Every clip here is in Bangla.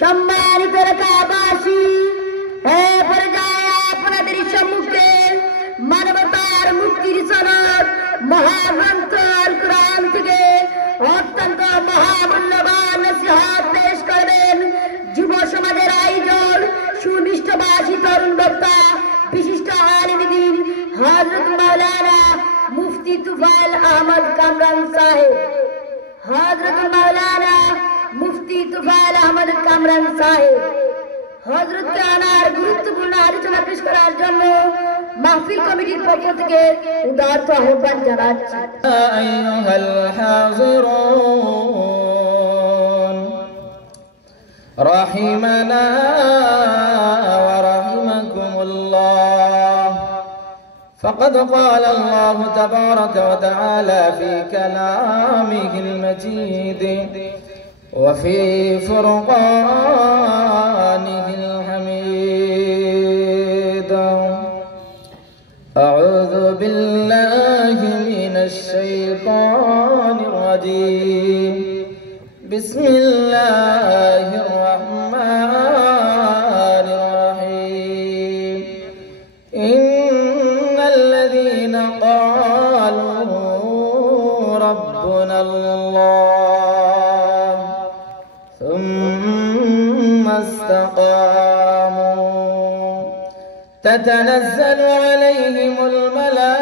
সম্মানিত এলাকাবাসী, পর্যায়ে আপনাদের সম্মুখে মানবতার মুক্তির সনদ মহাগ্রন্থ আল কুরআন থেকে অত্যন্ত মহামূল্যবান নসিহত পেশ করবেন যুব সমাজের আয়োজন সুনিষ্ঠবাসী তরুণ বক্তা বিশিষ্ট আলিম দ্বীন হযরত মাওলানা মুফতি তুফাইল আহমদ কামরান সাহেব। হযরত মাওলানা মুফতি তুফাইল আহমদ কামরান সাহেব হযরতকে আনার গুরুত্বপূর্ণ আলোচনা পেশ করার জন্য মাহফিল কমিটির পক্ষ থেকে উদারত আহ্বান জানাচ্ছি। আইয়ুহাল হাযিরুন রাহিমানা ওয়া রাহিমাকুমুল্লাহ فقد قال الله تبارك وتعالى في كلامه المجيد وفي فرقانه الحميد. أعوذ بالله من الشيطان الرجيم. بسم الله الرحمن الرحيم. إن الذين قالوا ربنا الله ثم استقاموا تتنزل عليهم الملائكة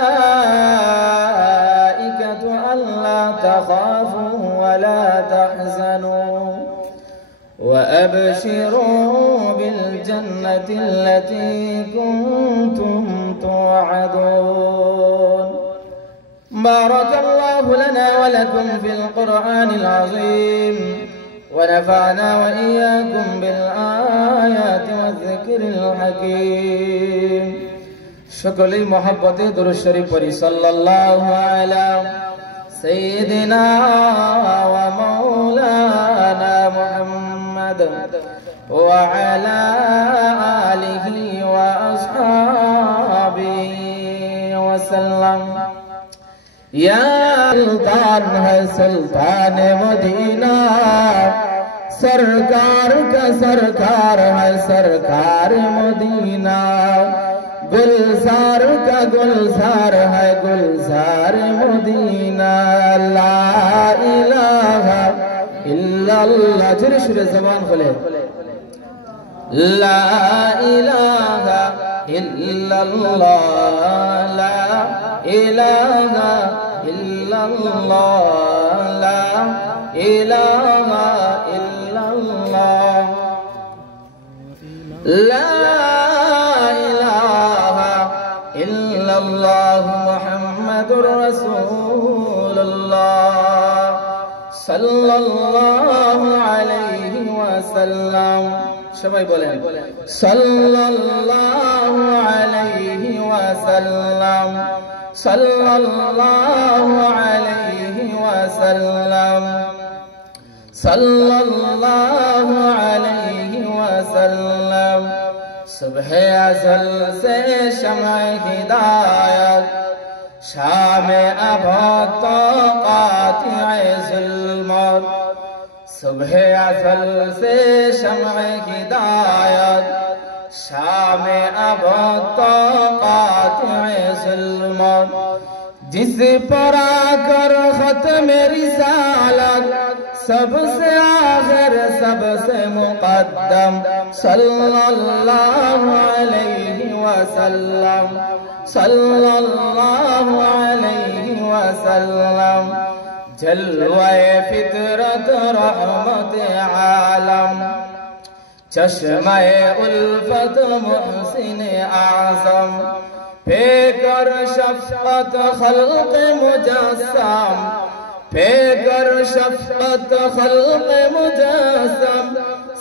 ألا تخافوا ولا تحزنوا وأبشروا بالجنة التي كنتم توعدون. بارك الله لنا ولكم في القرآن العظيم ونفعنا وإياكم بالآيات والذكر الحكيم. شكري محبت درود شريف صلى الله على سيدنا ومولانا محمد وعلى آله وأصحابه وسلم. या सुल्तान है सुल्तान मदीना, सरकार का सरकार है सरकार मदीना, गुलजार का गुलजार है गुलजार मदीना। ला इलाहा इल्लल्लाह, जोरे शोरे ज़बान खोले। ला इलाहा इल्लल्लाह, ला इलाहा इल्लल्लाह, ला इलाहा इल्लल्लाह, ला इलाहा इल्लल्लाह मुहम्मदुर रसूलुल्लाह सल्लल्लाहु अलैहि वसल्लम। সবাই বলেন সাল্লাল্লাহু আলাইহি ওয়াসাল্লাম, সাল্লাল্লাহু আলাইহি ওয়াসাল্লাম, সাল্লাল্লাহু আলাইহি ওয়াসাল্লাম। সুবহে আজল সে শামে হিদায়াত, শামে আবত কাতিয়ে যুলমত। सुबह अज़ल से शम्अ हिदायत, शाम अबद कातिए ज़ुल्मत। जिस पर आकर ख़त्म रिसालत, सबसे आखिर सबसे मुक़द्दम सल्लल्लाहु अलैहि वसल्लम, सल्लल्लाहु अलैहि वसल्लम। जलवाए फितरत रहमत आलम, चश्मे उल्फत मुहसिन आज़म। फेकर शफ़क़त खल्क़ मुजस्सम, फेकर शफ़क़त खल्क़ मुजस्सम।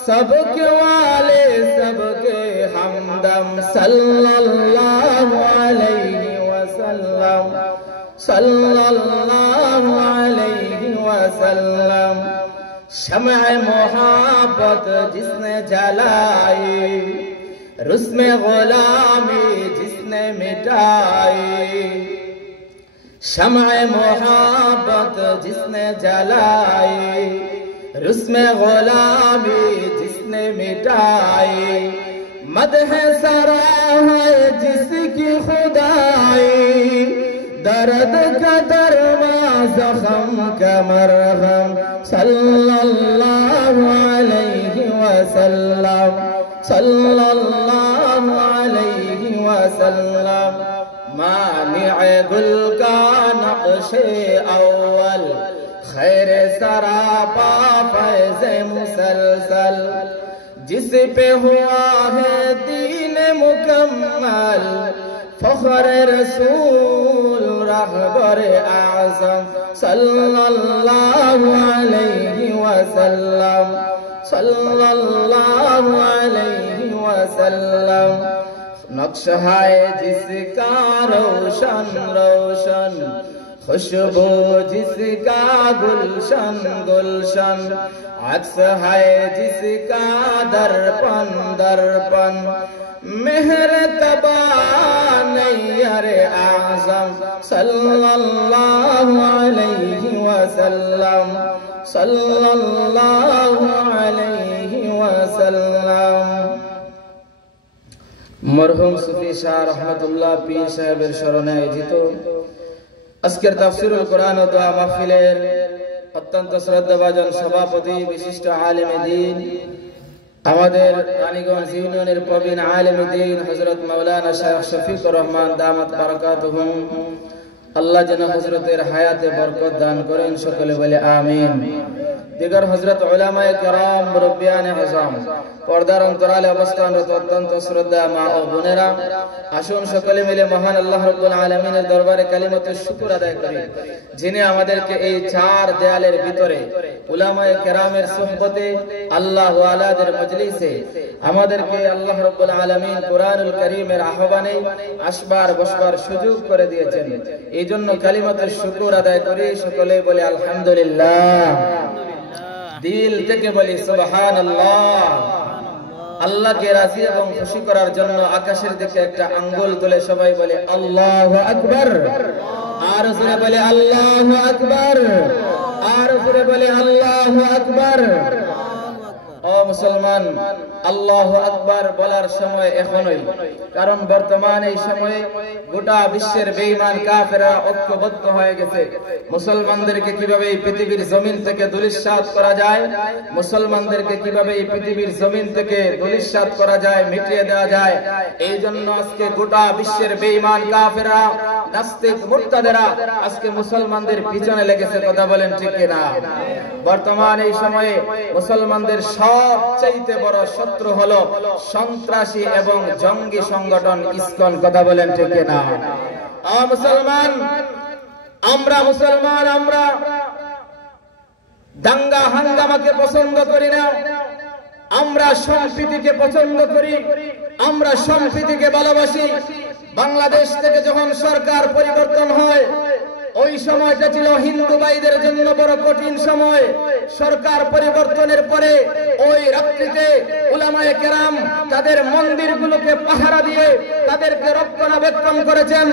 सबके वाले सबके हमदम सल्लल्लाहु अलैहि वसल्लम, सल्लल्लाहु अलैहि वसल्लम। शम्अ मोहब्बत जिसने जलाई, रुस्म गुलामी जिसने मिटाई। शम्अ मोहब्बत जिसने जलाई, रुस्मे गुलामी जिसने मिटाई, मदह सरा है जिसकी खुदाई, दर्द का दरमा जख्म का मरहम सल्लल्लाहु अलैहि वसल्लम, सल्लल्लाहु अलैहि वसल्लम। मानिअ गुल का नक्शे अव्वल, खैर सरापा फैज़ मुसलसल, जिस पे हुआ है दीन मुकम्मल, फख्र रसूल रहबर आज़म सल्लल्लाहु अलैहि वसल्लम, सल्लल्लाहु अलैहि वसल्लम। नक्श है जिसका रोशन रोशन, खुशबू जिसका गुलशन गुलशन, अक्स है जिसका दर्पण दर्पण, मेहर तबा नैयर आज़म सल्लल्लाहु अलैहि वसल्लम, सल्लल्लाहु अलैहि वसल्लम। मरहुम सूफी शाह रहमतुल्लाह पीर साहेবের স্মরণে আয়োজিত আজকের তাফসীরুল কোরআন ও দোয়া মাহফিলের অত্যন্ত শ্রদ্ধাভাজন সভাপতি বিশিষ্ট আলেমে দ্বীন, আমাদের রানীগঞ্জ ইউনিয়নের প্রবীণ আলেমে দ্বীন হযরত মাওলানা শাইখ শফিকুর রহমান দামাত বারাকাতুহুম, আল্লাহ যেন হযরতের হায়াতে বরকত দান করেন, সকলে বলে আমিন। দিগর হযরত উলামায়ে কেরাম, মুরব্বিয়ানে আযম, পর্দার অন্তরালে অবস্থানরত অত্যন্ত শ্রদ্ধা মা ও বোনেরা, আসুন সকলে মিলে মহান আল্লাহ রাব্বুল আলামিনের দরবারে কালিমাতুশ শুকর আদায় করি, যিনি আমাদেরকে এই চার দেয়ালের ভিতরে উলামায়ে কেরামের সুহবতে, আল্লাহ ওয়ালাদের মজলিসে আমাদেরকে আল্লাহ রাব্বুল আলামিন কোরআনুল কারীমের আহ্বানে আসবার বসবার সুযোগ করে দিয়েছেন। এই জন্য কালিমাতুশ শুকর আদায় করি, সকলে বলে আলহামদুলিল্লাহ, দিল থেকে বলি সুবহানাল্লাহ। আল্লাহকে রাজি এবং খুশি করার জন্য আকাশের দিকে একটা আঙ্গুল তুলে সবাই বলে আল্লাহু আকবার, আর জোরে বলে আল্লাহু আকবার, আর জোরে বলে আল্লাহু আকবার। ও মুসলমান, আল্লাহু আকবার বলার সময় এখনই, কারণ বর্তমান এই সময়ে গোটা বিশ্বের বেঈমান কাফেররা ঐক্যবদ্ধ হয়ে গেছে। মুসলমানদেরকে কিভাবে এই পৃথিবীর জমিন থেকে ধূলিসাৎ করা যায়, মুসলমানদেরকে কিভাবে এই পৃথিবীর জমিন থেকে ধূলিসাৎ করা যায়, মিটিয়ে দেওয়া যায়, এই জন্য আজকে গোটা বিশ্বের বেঈমান কাফেররা, নাস্তিক মুরতাদেরা আজকে মুসলমানদের পিছনে লেগেছে। কথা বলেন ঠিক কিনা? বর্তমান এই সময়ে মুসলমানদের সবচেয়ে বড় শত্রু হলো সন্ত্রাসী এবং জঙ্গি সংগঠন ইসকন। কথা বলেন ঠিক কিনা? মুসলমান, আমরা মুসলমান, আমরা দাঙ্গা হাঙ্গামাকে পছন্দ করি না, আমরা সম্প্রীতিকে পছন্দ করি, আমরা সম্প্রীতিকে ভালোবাসি। বাংলাদেশ থেকে যখন সরকার পরিবর্তন হয়, ওই সময়টা ছিল হিন্দু ভাইদের জন্য বড় কঠিন সময়। সরকার পরিবর্তনের পরে ওই রাত্রিতে উলামায়ে কেরাম তাদের মন্দিরগুলোকে পাহারা দিয়ে তাদেরকে রক্ষণাবেক্ষণ করেছেন।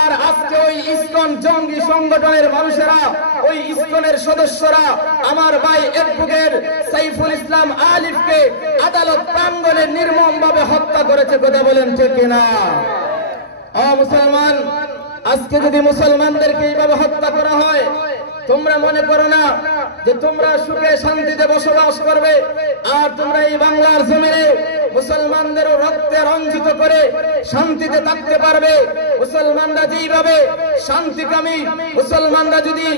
আর আজকে ওই ইসকন জঙ্গি সংগঠনের মানুষেরা, ওই ইসকনের সদস্যরা আমার ভাই অ্যাডভোকেট সাইফুল ইসলাম আলিফকে আদালত প্রাঙ্গণে নির্মমভাবে হত্যা করেছে। কথা বলেন ঠিক কিনা? মুসলমান, আজকে যদি মুসলমানদেরকে এইভাবে হত্যা করা হয়, তোমরা মনে করো না যে তোমরা সুখে শান্তিতে বসবাস করবে, আর তোমরা এই বাংলার জমিনে মুসলমানদের রক্তে রঞ্জিত করে শান্তিতে থাকতে পারবে। মুসলমানরা যেইভাবে শান্তিকামী, মুসলমানরা যদি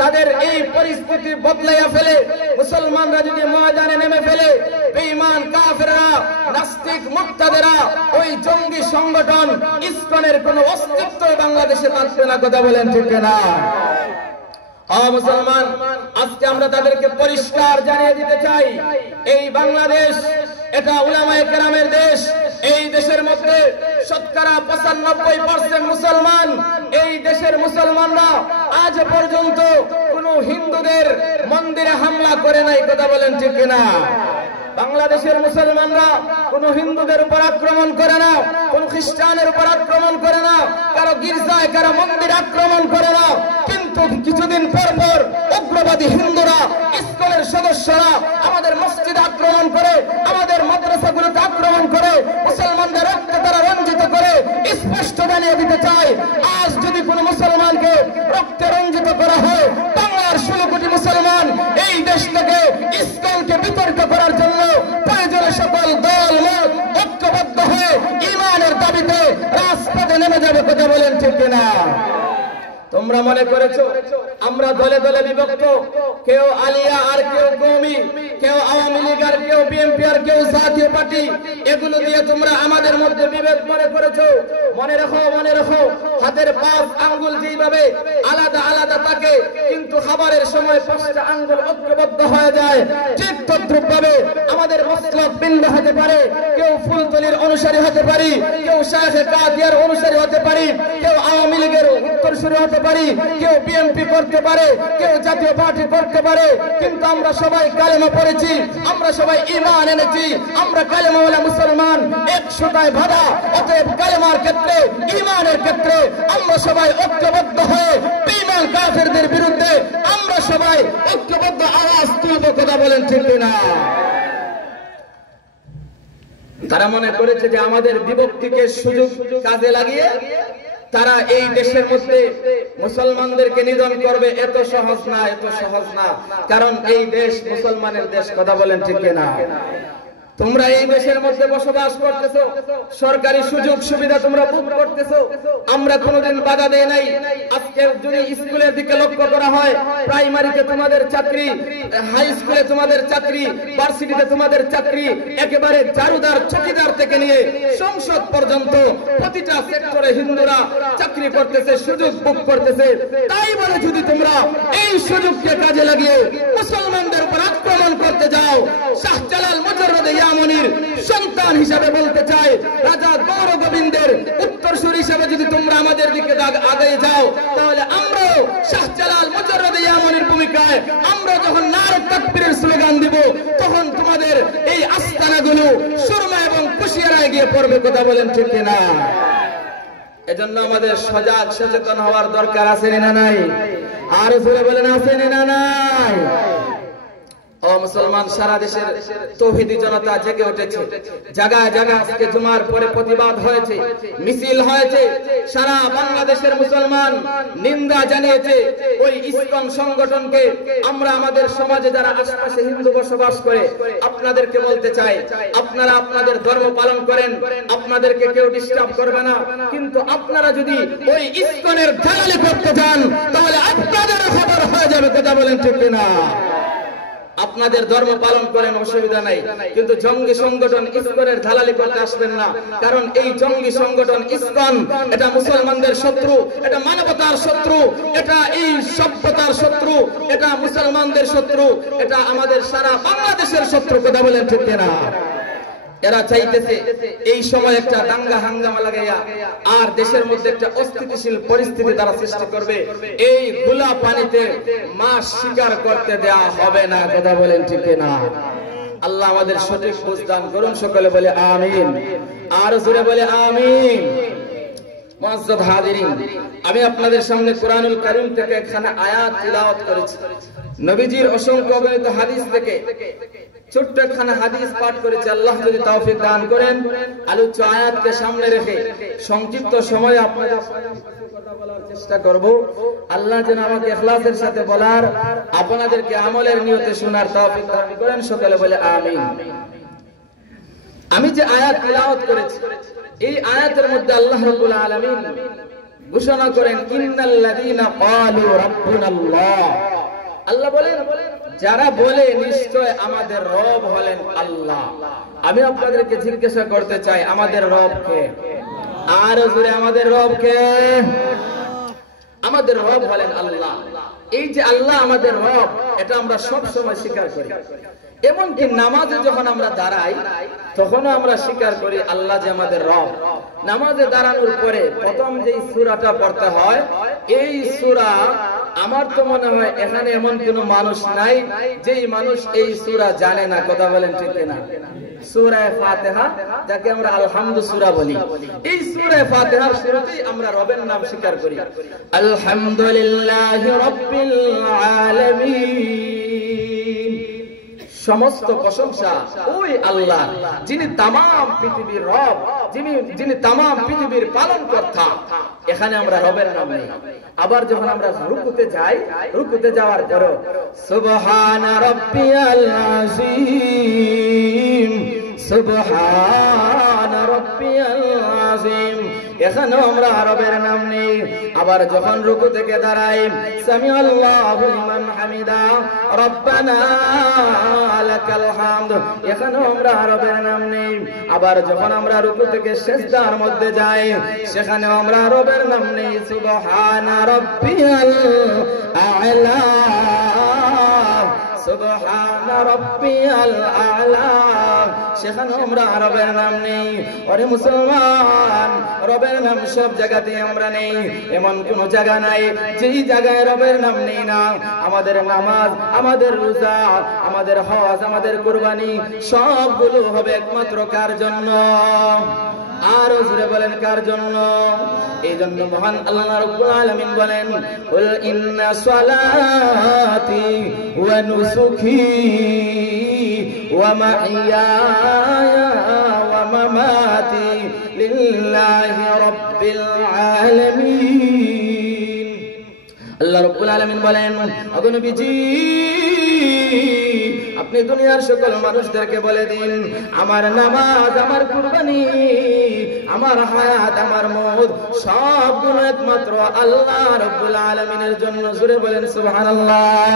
তাদের এই পরিস্থিতি বদলাইয়া ফেলে, মুসলমানরা যদি ময়দানে নেমে ফেলে, বেঈমান কাফেররা, নাস্তিক মুরতাদেরা, ওই জঙ্গি সংগঠন ইসকনের কোনো অস্তিত্ব বাংলাদেশে থাকবে না। কথা বলেন ঠিক না? মুসলমান, আজকে আমরা তাদেরকে পরিষ্কার জানিয়ে দিতে চাই, এই বাংলাদেশ এটা উলামায়ে কেরামের দেশ। এই দেশের মধ্যে শতকরা 95% মুসলমান। এই দেশের মুসলমানরা আজ পর্যন্ত কোন হিন্দুদের মন্দিরে হামলা করে নাই। কথা বলেন ঠিক কিনা? বাংলাদেশের মুসলমানরা কোন হিন্দুদের উপর আক্রমণ করে না, কোন খ্রিস্টানের উপর আক্রমণ করে না, কারো গির্জায় কারো মন্দির আক্রমণ করে না। কিন্তু কিন্তু কিছুদিন পর পর উগ্রবাদী হিন্দুরা, ইসকনের সদস্যরা আমাদের মসজিদ আক্রমণ করে, আমাদের মাদ্রাসাগুলোতে আক্রমণ করে, মুসলমানদের রক্তে তারা রঞ্জিত করে। স্পষ্ট জানিয়ে দিতে চাই, আজ যদি কোনো মুসলমানকে রক্তে রঞ্জিত করা হয়, বাংলার 16 কোটি মুসলমান এই দেশ থেকে ইসকনকে বিতর্ক করার জন্য প্রয়োজনে সকল দল মত ঐক্যবদ্ধ হয়ে ঈমানের দাবিতে রাজপথে নেমে যাবে। কথা বলেন ঠিক কিনা? তোমরা মনে করেছো আমরা দলে দলে বিভক্ত, কেউ আলিয়া আর কেউ কওমি, কেউ আওয়ামী লীগ আর কেউ বিএনপি আর কেউ জাতীয় পার্টি, এগুলো দিয়ে তোমরা আমাদের মধ্যে বিভেদ মনে করেছো। মনে রাখো হাতের 5 আঙ্গুল যেভাবে আলাদা আলাদা থাকে কিন্তু খাবারের সময় 5টা আঙ্গুল ঐক্যবদ্ধ হয়ে যায়, ঠিক তদ্রূপভাবে আমাদের মাসলাক ভিন্ন হতে পারে। কেউ ফুলতলির অনুসারী হতে পারি, কেউ শায়েখে কাদিয়ার অনুসারী হতে পারি, কেউ আওয়ামী লীগের উত্তরসূরি হতে পারি, কেউ বিএনপি করতে পারে, কেউ জাতীয় পার্টি করতে পারে, কিন্তু আমরা সবাই কালেমা পড়েছি, আমরা সবাই ঈমান এনেছি, আমরা কালেমাওয়ালা মুসলমান, এক সুতায় বাঁধা। অতএব কালেমার ক্ষেত্রে, ঈমানের ক্ষেত্রে আমরা সবাই ঐক্যবদ্ধ হয়ে বেঈমান কাফেরদের বিরুদ্ধে আমরা সবাই ঐক্যবদ্ধ আওয়াজ তুলব। কথা বলেন ঠিক কিনা? তারা মনে করেছে যে আমাদের বিভক্তিকে সুযোগ কাজে লাগিয়ে তারা এই দেশের মধ্যে মুসলমানদেরকে নিধন করবে। এত সহজ না, কারণ এই দেশ মুসলমানের দেশ। কথা বলেন ঠিক কিনা? তোমরা এই দেশের মধ্যে বসবাস করতেছো, সরকারি সুযোগ সুবিধা তোমরা ভোগ করতেছো, আমরা কোনোদিন বাধা দেই নাই। আজকে যদি স্কুলের দিকে লক্ষ্য করা হয়, প্রাইমারিতে তোমাদের চাকরি, হাই স্কুলে তোমাদের চাকরি, ভার্সিটিতে তোমাদের চাকরি, একেবারে জারুদার চকিদার থেকে নিয়ে সংসদ পর্যন্ত প্রতিটা সেক্টরে হিন্দুরা চাকরি করতেছে, সুযোগ ভোগ করতেছে। তাই বলে যদি তোমরা এই সুযোগকে কাজে লাগিয়ে মুসলমানদের উপর আক্রমণ করতে যাও, শাহজালাল মুজাররদ ইয়ামানির সন্তান হিসেবে বলতে চাই, রাজা গৌর গোবিন্দের উত্তরসূরি হিসেবে যদি তোমরা আমাদের দিকে আগে যাও, তাহলে আমরাও শাহজালাল মুজাররদ ইয়ামানির ভূমিকায় আমরা যখন নারে তাকবীরের স্লোগান দিব, তখন তোমাদের এই আস্তানাগুলো সুরমা এবং কুশিয়ারায় গিয়ে পড়বে। কথা বলেন ঠিক কিনা? এজন্য আমাদের সজাগ সচেতন হওয়ার দরকার আছে না নাই? আর জোরে বলেন আছে না নাই? ও মুসলমান, সারা দেশের তৌহিদি জনতা জেগে উঠেছে, জায়গায় জায়গায় আজকে জুমার পরে প্রতিবাদ হয়েছে, মিছিল হয়েছে। সারা বাংলাদেশের মুসলমান নিন্দা জানিয়েছে ওই ইসকন সংগঠনকে। আমরা আমাদের সমাজে যারা আশেপাশে হিন্দু বসবাস করে আপনাদেরকে বলতে চাই, আপনারা আপনাদের ধর্ম পালন করেন, আপনাদেরকে কেউ ডিস্টার্ব করবে না, কিন্তু আপনারা যদি ওই ইসকনের দালালি করতে যান তাহলে আপনাদের খবর হয়ে যাবে। কথা বলেন ঠিক কিনা? আপনাদের ধর্ম পালন করেন, অসুবিধা নাই, কিন্তু জঙ্গি সংগঠন ইসকনের দালালি করতে আসবেন না। কারণ এই জঙ্গি সংগঠন ইসকন এটা মুসলমানদের শত্রু, এটা মানবতার শত্রু, এটা এই সভ্যতার শত্রু, এটা মুসলমানদের শত্রু, এটা আমাদের সারা বাংলাদেশের শত্রু। কথা বলেন ঠিক কিনা? এরা চাইতেছে এই সময় একটা দাঙ্গা হাঙ্গামা লাগাইয়া আর দেশের মধ্যে একটা অস্থিতিশীল পরিস্থিতি দ্বারা সৃষ্টি করবে। এই গোলা পানিতে মাছ শিকার করতে দেয়া হবে না। কথা বলেন ঠিক না? আল্লাহ আমাদের সঠিক বুঝ দান করুন। সকলে বলে আমিন, আর জোরে বলে আমিন। মুআজ্জাদ হাজিরিন, আমি আপনাদের সামনে কোরআনুল কারীম থেকে একখানা আয়াত তিলাওয়াত করেছি। নবীজির অসংখ্য অগণিত হাদিস থেকে ছোট্ট একখানা হাদিস পাঠ করেছি। আল্লাহ যদি তৌফিক দান করেন, আলোচ্য আয়াতকে সামনে রেখে সংক্ষিপ্ত সময়ে আপনাদের কথা বলার চেষ্টা করব। আল্লাহ যেন আমাকে ইখলাসের সাথে বলার, আপনাদেরকে আমলের নিয়তে শোনার তৌফিক দান করেন। সকলে বলে আমিন। আমি যে আয়াত তিলাওয়াত করেছি, এই আয়াতের মধ্যে আল্লাহ রাব্বুল আলামিন ঘোষণা করেন, ইন্নাল্লাযীনা ক্বালু রাব্বুনাল্লাহ। আল্লাহ বলেন, যারা বলে নিশ্চয় আমাদের রব হলেন আল্লাহ। আমি আপনাদেরকে জিজ্ঞাসা করতে চাই, আমাদের রব কে? আর জোরে, আমাদের রব কে? আমাদের রব হলেন আল্লাহ। এই যে আল্লাহ আমাদের রব, এটা আমরা সব সময় স্বীকার করি। এমনকি নামাজে যখন আমরা দাঁড়াই তখনও আমরা স্বীকার করি আল্লাহ যে আমাদের রব। নামাজে দাঁড়ানোর পরে প্রথম যে সূরাটা পড়তে হয়, এই সূরা আমার তো মনে হয় এখানে এমন কোন মানুষ নাই যেই মানুষ এই সূরা জানে না। কথা বলেন ঠিক না? সূরা ফাতিহা যাকে আমরা আলহামদু সূরা বলি, এই সূরা ফাতিহার শুরুতেই আমরা রবের নাম স্বীকার করি, আলহামদুলিল্লাহি রাব্বিল আলামিন। সমস্ত প্রশংসা ওই আল্লাহ যিনি তামাম পৃথিবীর রব, যিনি তামাম পৃথিবীর পালনকর্তা। এখানে আমরা রবের নাম নেই। আবার যখন আমরা রুকুতে যাই, রুকুতে যাওয়ার পরে সুবহানা রাব্বিয়াল আযীম, সুবহানা রাব্বিয়াল আযীম, এখানে আমরা রবের নাম নেই। আবার যখন রুকু থেকে দাঁড়াই, সামিআল্লাহু লিমান হামিদা, রব্বানা লাকাল হামদ, এখানে আমরা রবের নাম নেই। আবার যখন আমরা রুকু থেকে সিজদার মধ্যে যাই, সেখানে আমরা রবের নাম নেই। সুবহানা রাব্বিয়াল আ'লা, সুবহানা রাব্বিয়াল আ'লা, সেখানে আমরা রবের নাম নেই। ওরে মুসলমান, রবের নাম সব জায়গাতে আমরা নেই, এমন কোন জায়গা নাই যেই জায়গায় রবের নাম নেই না। আমাদের নামাজ, আমাদের রোজা, আমাদের হজ, আমাদের কুরবানি সবগুলো হবে একমাত্র কার জন্য? আর জোরে বলেন কার জন্য? এই জন্য মহান আল্লাহ রাব্বুল আলামিন বলেন, কুল ইন্না সালাতি ওয়া নুসুকি ওয়া মাহইয়ায়া ওয়া মামাতি লিল্লাহি রাব্বিল আলামিন। আল্লাহ রাব্বুল আলামিন বলেন, ওগো নবীজি, আপনি দুনিয়ার সকল মানুষদেরকে বলে দিন, আমার নামাজ, আমার কুরবানি, আমার হায়াত, আমার মওত সবগুলো একমাত্র আল্লাহ রাব্বুল আলামিনের জন্য। জোরে বলেন সুবহানাল্লাহ।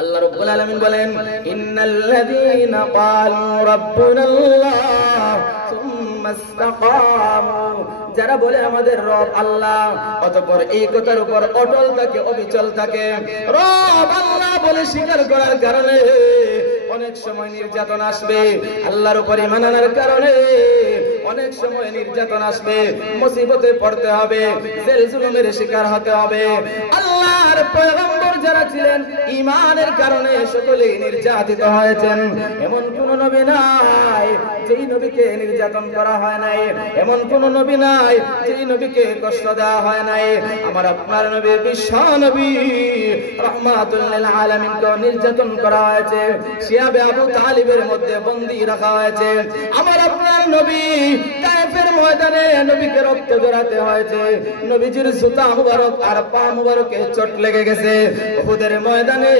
আল্লাহ রাব্বুল আলামিন বলেন, ইন্নাল্লাযীনা ক্বালু রাব্বুনাল্লাহ সুম্মা ইসতাকামু, যারা বলে আমাদের রব আল্লাহ, অতঃপর এই কথার উপর অটল থাকে, অবিচল থাকে, রব আল্লাহ বলে স্বীকার করার কারণে অনেক সময় নির্যাতন আসবে, আল্লাহর উপর ঈমান আনার কারণে অনেক সময় নির্যাতন আসবে, মুসিবতে পড়তে হবে, জেল জুলুমের শিকার হতে হবে। আল্লাহর পয়গম্বর যারা ছিলেন, ঈমানের কারণে সকলেই নির্যাতিত হয়েছেন। এমন কোন নবী নাই যেই নবীকে নির্যাতন করা হয় নাই, এমন কোন নবী নাই যেই নবীকে কষ্ট দেওয়া হয় নাই। আমার আপনার নবী, বিশ্ব নবী রাহমাতুল লিল আলামিনকে নির্যাতন করা হয়েছে, শিয়াবে আবু তালিবের মধ্যে বন্দী রাখা হয়েছে। আমার আপনার নবী তায়েফের ময়দানে নবীকে রক্ত ঝরাতে হয়েছে, নবীজির জুতা মুবারক আর পা মুবারকে চোট লেগে গেছে। উহুদের ময়দানে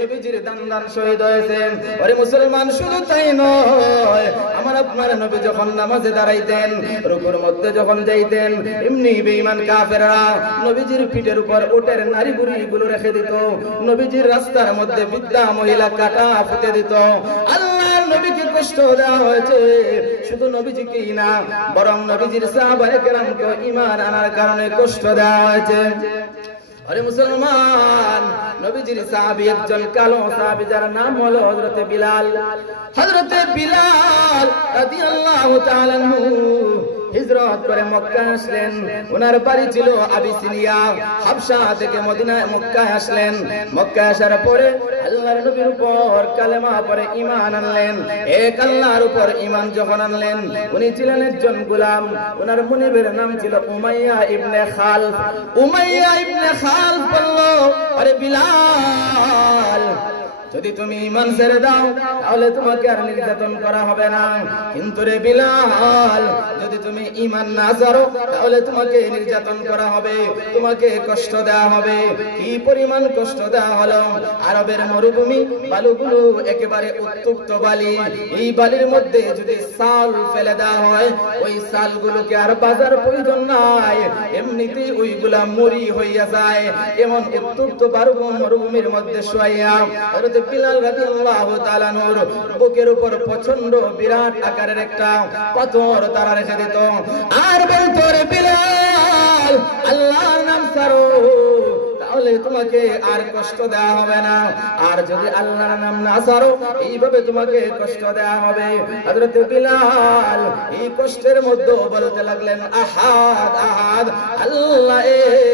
নবীজির দান শহীদ হয়েছেন। ওরে মুসলমান, শুধু তাই নয়, আমার আপনার নবী যখন নামাজে দাঁড়াইতেন, রুকুর মধ্যে যখন যাইতেন, এমনি বেঈমান কাফেররা নবীজির পিঠের উপর উটের নারী বুড়িগুলো রেখে দিত, নবীজির রাস্তার মধ্যে বৃদ্ধা মহিলা কাটা ফুটে দিত। আল্লাহর নবীকে কষ্ট দেওয়া হয়েছে, শুধু নবীজিকেই না, বরং নবীজির সাহাবায়ে কেরামকে ঈমান আনার কারণে কষ্ট দেওয়া হয়েছে। আরে মুসলমান, নবীজির সাহাবী একজন কালো সাহাবী, যার নাম হলো হযরতে বিলাল। হযরতে বিলাল রাদিয়াল্লাহু তাআলা আনহু হিজরত করে মক্কা আসলেন। ওনার বাড়ি ছিল আবিসিনিয়া, হাবশা থেকে মদিনায় মক্কায় আসলেন। মক্কায় আসার পরে আল্লাহর নবীর উপর কালেমা পড়ে ঈমান আনলেন। এক আল্লাহর উপর ঈমান যখন আনলেন, উনি ছিলেন একজন গোলাম। ওনার মুনিবের নাম ছিল উমাইয়া ইবনে খালফ। উমাইয়া ইবনে খালফ বলল, আরে বিলাল, যদি তুমি ঈমান ছেড়ে দাও তাহলে তোমাকে আর নির্যাতন করা হবে না, কিন্তু রে বিলাল, যদি তুমি ঈমান না ছাড়ো তাহলে তোমাকে নির্যাতন করা হবে, তোমাকে কষ্ট দেওয়া হবে। কি পরিমাণ কষ্ট দেওয়া হলো! আরবের মরুভূমি, বালুগুলো একেবারে উত্তপ্ত বালি, এই বালির মধ্যে যদি সাল ফেলে দেওয়া হয়, ওই সালগুলোকে আর বাজার প্রয়োজন নাই, এমনিতেই ওইগুলা মরি হইয়া যায়। এমন উত্তপ্ত মরুভূমির মধ্যে শুয়াইয়া হযরত বিলাল রাদিয়াল্লাহু তাআলা নূর বুকের উপর প্রচন্ড বিরাট আকারের একটা পাথর তারা রেখে দিত, আর বলতো, রে বিলাল, আল্লাহর নাম ছাড়ো, তাহলে তাহলে তোমাকে আর কষ্ট দেওয়া হবে না। আর যদি আল্লাহর নাম না ছাড়ো এইভাবে তোমাকে কষ্ট দেওয়া হবে। হযরত বিলাল এই কষ্টের মধ্যে বলতে লাগলেন আহাদ আহাদ, আল্লাহ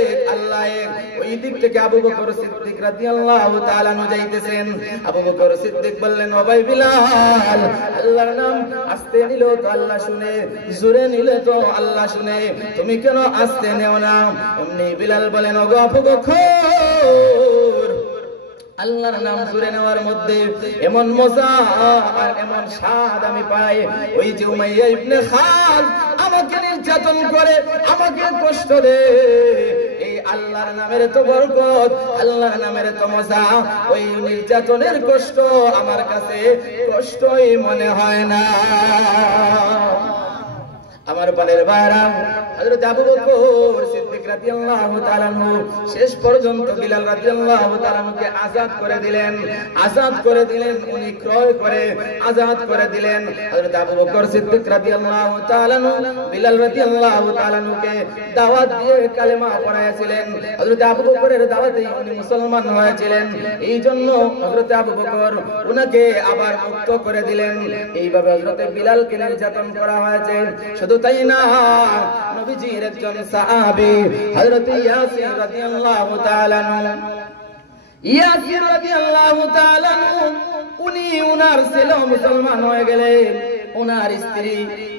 এক আল্লাহ এক। ওই দিক থেকে আবু বকর সিদ্দিক রাদিয়াল্লাহু তাআলা আনহু যাইতেছেন। আবু বকর সিদ্দিক বললেন, ও ভাই বিলাল, আল্লাহর নাম আস্তে নিলে তো আল্লাহ শুনে, জোরে নিলে তো আল্লাহ শুনে, তুমি কেন আস্তে নেও না? এমনি বিলাল বলেন, ও আবু বকর, আল্লাহর নাম জোরে নেওয়ার মধ্যে এমন মজা আর এমন স্বাদ আমি পাই। ওই যে উমাইয়া ইবনে খালদ আমাকে নির্যাতন করে, আমাকে কষ্ট দেয়, এই আল্লাহর নামের তো বরকত, আল্লাহর নামের তো মজা, ওই নির্যাতনের কষ্ট আমার কাছে কষ্টই মনে হয় না। আমার পানের ভাইরা, হযরত আবু বকর সিদ্দিক রাদিয়াল্লাহু তাআলা আনহু শেষ পর্যন্ত বিলাল রাদিয়াল্লাহু তাআলা আনহুকে আযাদ করে দিলেন। আযাদ করে দিলেন, উনি ক্রয় করে আযাদ করে দিলেন। হযরত আবু বকর সিদ্দিক রাদিয়াল্লাহু তাআলা আনহু বিলাল রাদিয়াল্লাহু তাআলা আনহুকে দাওয়াত দিয়ে কালেমা পড়াইছিলেন। হযরত আবু বকরের দাওয়াতেই উনি মুসলমান হয়েছিলেন। এইজন্য হযরত আবু বকর উনাকে আবার মুক্ত করে দিলেন। এইভাবে হযরত বিলালকে নির্যাতন করা হয়েছে। শুধু তাই না, নবীজির একজন সাহাবী হযরত ইয়াসির রাদিয়াল্লাহু তাআলা আনহু, ইয়াসির রাদিয়াল্লাহু তাআলা আনহু উনি উনার ছেলে মুসলমান হয়ে গেলেন। উনার স্ত্রী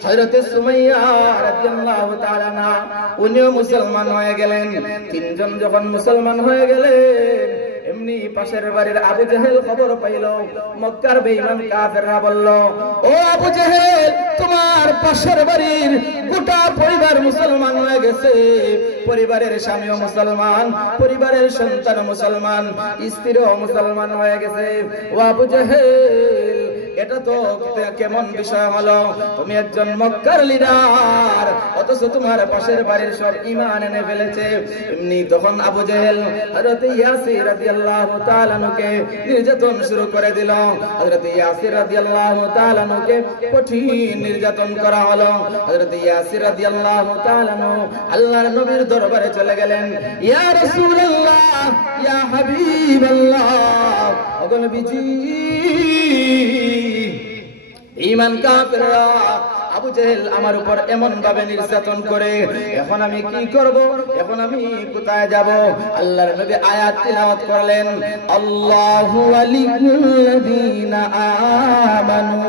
হযরত সুমাইয়া রাদিয়াল্লাহু তাআলা আনহা উনিও মুসলমান হয়ে গেলেন। তিনজন যখন মুসলমান হয়ে গেলেন, এমনি পাশের বাড়ির আবু জেহেল খবর পাইল। মক্কার বেঈমান কাফেররা বলল, ও আবু জেহেল, তোমার পাশের বাড়ির গোটা পরিবার মুসলমান হয়ে গেছে, পরিবারের স্বামীও মুসলমান, পরিবারের সন্তান মুসলমান, স্ত্রীও মুসলমান হয়ে গেছে। ও আবু জেহেল, এটা তো কেমন বিষয় হলো? তুমি একজন মক্কার লিডার, অথচ তোমার পাশের বাড়ির সব ঈমান এনে ফেলেছে। এমনি তখন আবু জেহেল হযরত ইয়াসির রাদিয়াল্লাহু তাআলা আনহুকে নির্যাতন শুরু করে দিল। হযরত ইয়াসির রাদিয়াল্লাহু তাআলা আনহুকে কঠিন নির্যাতন করা হলো। হযরত ইয়াসির রাদিয়াল্লাহু তাআলা আনহু আল্লাহর নবীর দরবারে চলে গেলেন। ইয়া রাসূলুল্লাহ, ইয়া হাবিবাল্লাহ, ওগো নবীজি, ঈমান কাফেররা আবু জেহেল আমার উপর এমন ভাবে নির্যাতন করে, এখন আমি কি করব? এখন আমি কোথায় যাব? আল্লাহর নবী আয়াত তিলাওয়াত করলেন, আল্লাহু ওয়ালিয়ুল্লাযীনা আমানু।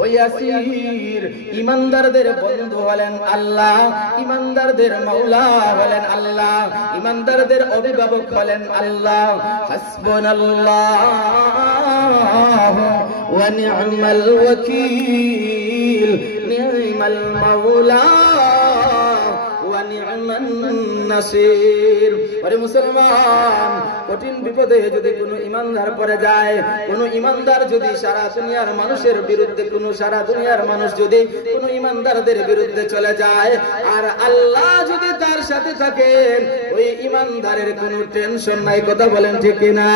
ও ইয়াসির, ঈমানদারদের বন্ধু হলেন আল্লাহ, ঈমানদারদের মাওলা হলেন আল্লাহ, ঈমানদারদের অভিভাবক হলেন আল্লাহ। হাসবুনাল্লাহু ওয়া নি'মাল ওয়াকিল, নি'মাল মাওলা ওয়া নি'মান নাসির। আরে মুসলমান, কঠিন বিপদে যদি কোনো ঈমানদার পড়ে যায়, কোনো ঈমানদার যদি সারা দুনিয়ার মানুষের বিরুদ্ধে, কোনো সারা দুনিয়ার মানুষ যদি কোনো ঈমানদারদের বিরুদ্ধে চলে যায়, আর আল্লাহ যদি তার সাথে থাকে, ওই ঈমানদারের কোনো টেনশন নাই। কথা বলেন ঠিক কিনা?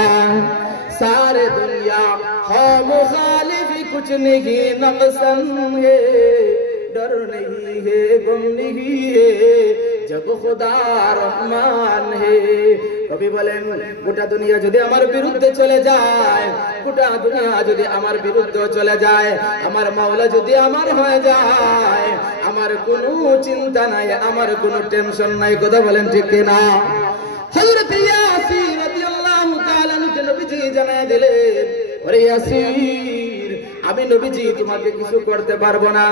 सारे दुनिया हो मुखालिफ, कुछ नहीं नक़्सन है, डर नहीं है, गम नहीं है, जब खुदा रहमान है। কবি বলেন, গোটা দুনিয়া যদি আমার বিরুদ্ধে চলে যায়, গোটা দুনিয়া যদি আমার বিরুদ্ধে চলে যায়, আমার মাওলা যদি আমার হয়ে যায়, আমার কোনো চিন্তা নাই, আমার কোনো টেনশন নাই। কথা বলেন ঠিক কিনা? হযরত ইয়াসির রাদিয়াল্লাহু তাআলা আনহু নবীজি জানায় দিলেন, ওরে ইয়াসির, আমি নবীজি তোমাকে কিছু করতে পারবো না,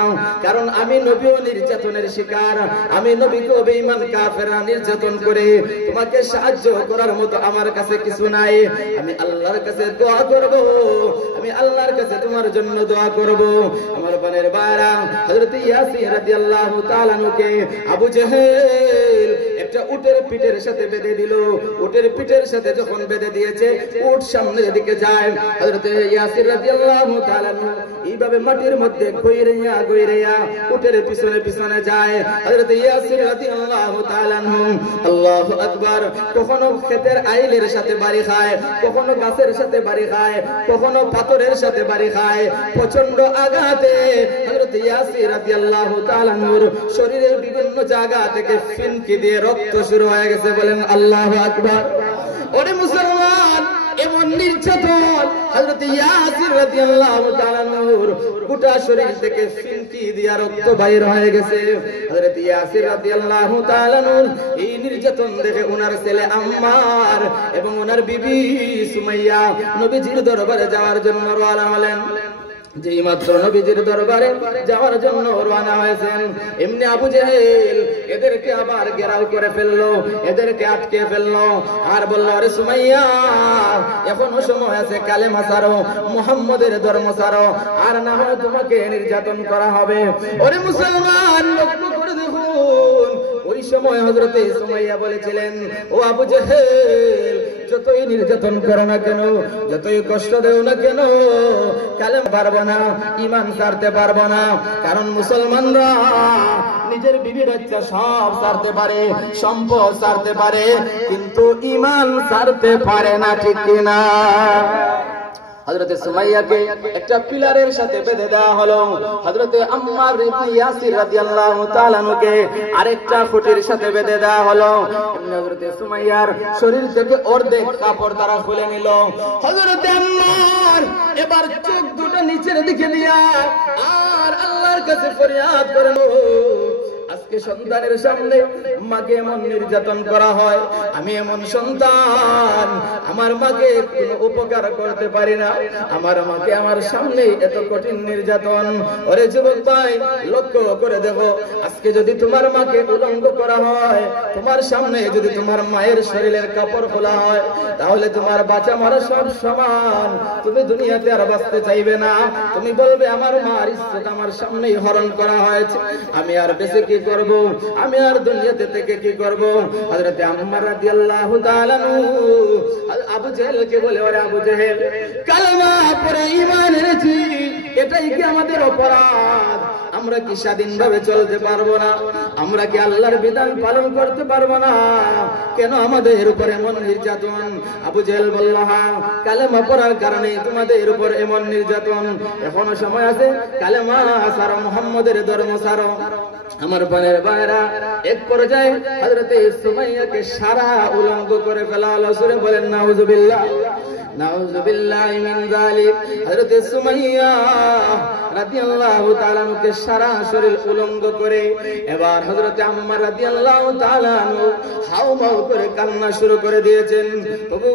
কারণ আমি নবীও নির্যাতনের শিকার। আমি নবীকে বেঈমান কাফেররা নির্যাতন করে তোমাকে সাহায্য করার মতো আমার কাছে কিছু নাই। আমি আল্লাহর কাছে দোয়া করব, আমি আল্লাহর কাছে তোমার জন্য দোয়া করব। আমার বানের ভাইরা, হযরত ইয়াসির রাদিয়াল্লাহু তাআলা আনহুকে আবু জেহেল একটা উটের পিঠের সাথে বেঁধে দিল। উটের পিঠের সাথে যখন বেঁধে দিয়েছে, উট সামনের দিকে যায়। হযরত ইয়াসির রাদিয়াল্লাহু তাআলা এইভাবে মাটির মধ্যে গইরেয়া গইরেয়া উটের পিছনে পিছনে যায়। হযরত ইয়াসির রাদিয়াল্লাহু তাআলা আল্লাহু আকবার, কখনো ক্ষেতের আইলের সাথে বাড়ি খায়, কখনো গাছের সাথে বাড়ি খায়, কখনো পাথর পাথরের সাথে বাড়ি খায়। প্রচন্ড আঘাতে হযরত ইয়াসির রাদিয়াল্লাহু তাআলা নূর শরীরের বিভিন্ন জায়গা থেকে ফিনকি দিয়ে রক্ত শুরু হয়ে গেছে। বলেন আল্লাহু আকবার। ওরে মুসলমান, এমন নির্যাতন হযরত ইয়াসির রাদিয়াল্লাহু তাআলা নূর গোটা শরীর থেকে ফিনকি দিয়া রক্ত বাইর হয়ে গেছে। হযরত ইয়াসির রাদিয়াল্লাহু তাআলা নূর এই নির্যাতন দেখে ওনার ছেলে আম্মার এবং ওনার বিবি সুমাইয়া নবীজির দরবারে যাওয়ার জন্য রওনা হলেন। যেই মাত্র নবীজির দরবারে যাওয়ার জন্য রওনা হয়েছেন, এমনি আবু জেহেল এদেরকে আবার ঘেরাও করে ফেললো, এদেরকে আটকে ফেললো আর বলল, আরে সুমাইয়া, এখনো সময় আছে, কালেমা ছাড়ো, মুহাম্মদের ধর্ম ছাড়ো, আর না হয় তোমাকে নির্যাতন করা হবে। ওরে মুসলমান, লক্ষ্য করে দেখুন, ওই সময় হযরতে সুমাইয়া বলেছিলেন, ও আবু জেহেল, যতই নির্যাতন করো না কেন, যতই কষ্ট দেও না কেন, কালেমা পারবো না, ঈমান ছাড়তে পারবো না। কারণ মুসলমানরা নিজের বিবি বাচ্চা সব ছাড়তে পারে, সম্পদ ছাড়তে পারে, কিন্তু ঈমান ছাড়তে পারে না, ঠিক কিনা? হযরতে সুমাইয়াকে একটা পিলারের সাথে বেঁধে দেওয়া হলো। হযরতে আম্মার ইবনে ইয়াসির রাদিয়াল্লাহু তাআলা নুকে আরেকটা খুঁটির সাথে বেঁধে দেওয়া হলো। হযরতে সুমাইয়ার শরীর থেকে অর্ধেক কাপড় তারা খুলে নিল। হযরতে আম্মার এবার চোখ দুটো নিচের দিকে দিয়া আর আল্লাহর কাছে ফরিয়াদ করল, আজকে সন্তানের সামনে মাকে এমন নির্যাতন করা হয়, আমি এমন সন্তান, আমার মাকে কোনো উপকার করতে পারি না, আমার মাকে আমার সামনে এত কঠিন নির্যাতন। ওরে যুবক ভাই, লক্ষ্য করে দেখো, আজকে যদি তোমার মাকে উলঙ্গ করা হয়, তোমার সামনে যদি তোমার মায়ের শরীরের কাপড় খোলা হয়, তাহলে তোমার বাঁচা মারা সব সমান। তুমি দুনিয়াতে আর বাঁচতে চাইবে না, তুমি বলবে আমার মার ইজ্জত আমার সামনেই হরণ করা হয়েছে, আমি আর বেঁচে কি করব, আমি আর দুনিয়াতে থেকে কি করব। হযরতে আম্মার রাদিয়াল্লাহু তাআলা আবু জেহেলকে বলে, ওরে আবু জেহেল, কালেমা পড়ে ঈমান এনেছি, এটাই কি আমাদের অপরাধ? আমরা কি স্বাধীনভাবে চলতে পারবো না? আমরা কি আল্লাহর বিধান পালন করতে পারবো না? কেন আমাদের উপর এমন নির্যাতন? আবু জেহেল বলল, হ্যাঁ, কালেমা পড়ার কারণে তোমাদের উপর এমন নির্যাতন। এখনো সময় আছে, কালেমা ছাড়ো, মুহাম্মদের ধর্ম ছাড়ো। আমার বোনের ভাইরা, এক পর্যায়ে হযরতে সুমাইয়াকে সারা উলঙ্গ করে ফেলা হলো। সুরে বলেন নাউযুবিল্লাহ, নাউযুবিল্লাহি মিন যালিক। হযরতে সুমাইয়া রাদিয়াল্লাহু তাআলা কে সারা শরীর উলঙ্গ করে এবার হযরতে আম্মার রাদিয়াল্লাহু তাআলা হাউমাউ করে কান্না শুরু করে দিয়েছেন। ওগো,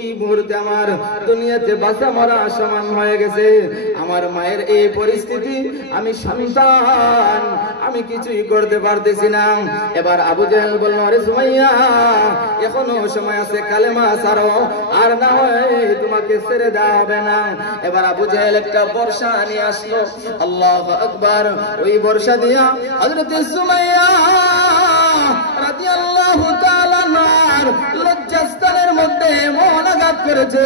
এই মুহূর্তে আমার দুনিয়াতে বাঁচা মরা সমান হয়ে গেছে। আমার মায়ের এই পরিস্থিতি, আমি সন্তান, আমি কিছুই করতে পারতেছি না। এবার আবু জেহেল বলল, আরে সুমাইয়া, এখনো সময় আছে, কালেমা ছাড়ো, আর না হয় তোমাকে ছেড়ে দেওয়া হবে না। এবার আবু জেহেল একটা বর্ষা নিয়ে আসলো। আল্লাহু আকবার। ওই বর্ষা দিয়া হযরতে সুমাইয়া রাদিয়াল্লাহু তাআলা নার লজ্জাস্থানের মধ্যে এমন আঘাত করেছে।